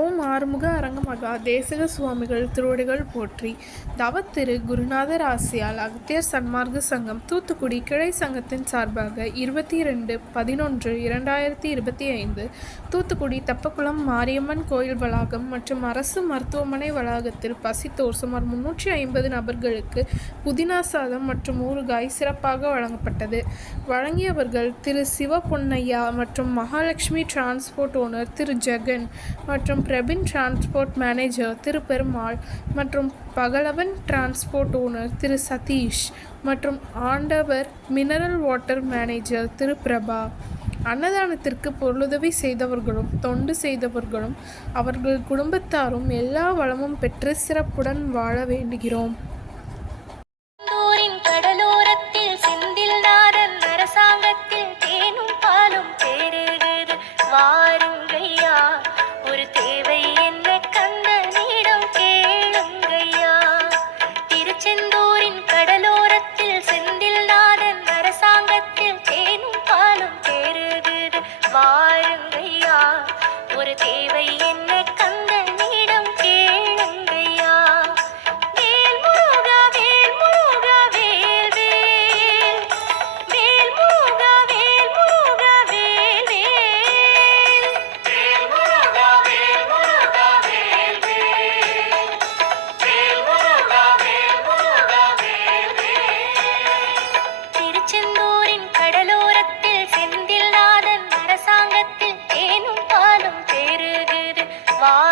ஓம் ஆறுமுக அரங்கமகா தேசிக சுவாமிகள் திருவடிகள் போற்றி. தவத்திரு குருநாதர் ஆசியால் அகத்தியர் சன்மார்க்க சங்கம் தூத்துக்குடி கிளை சங்கத்தின் சார்பாக 22/11/2025 தூத்துக்குடி தெப்பக்குளம் மாரியம்மன் கோயில் வளாகம் மற்றும் அரசு மருத்துவமனை வளாகத்தில் பசித்தோர் சுமார் 350 நபர்களுக்கு புதினா சாதம் மற்றும் ஊறுகாய் சிறப்பாக வழங்கப்பட்டது. வழங்கியவர்கள் திரு சிவபொன்னையா மற்றும் மகாலட்சுமி டிரான்ஸ்போர்ட் ஓனர் திரு ஜெகன் மற்றும் பிரபின் டிரான்ஸ்போர்ட் மேனேஜர் திரு பெருமாள் மற்றும் பகலவன் டிரான்ஸ்போர்ட் ஓனர் திரு சதீஷ் மற்றும் ஆண்டவர் மினரல் வாட்டர் மேனேஜர் திரு பிரபா. அன்னதானத்திற்கு பொருளுதவி செய்தவர்களும் தொண்டு செய்தவர்களும் அவர்கள் குடும்பத்தாரும் எல்லா வளமும் பெற்று சிறப்புடன் வாழ வேண்டுகிறோம். வா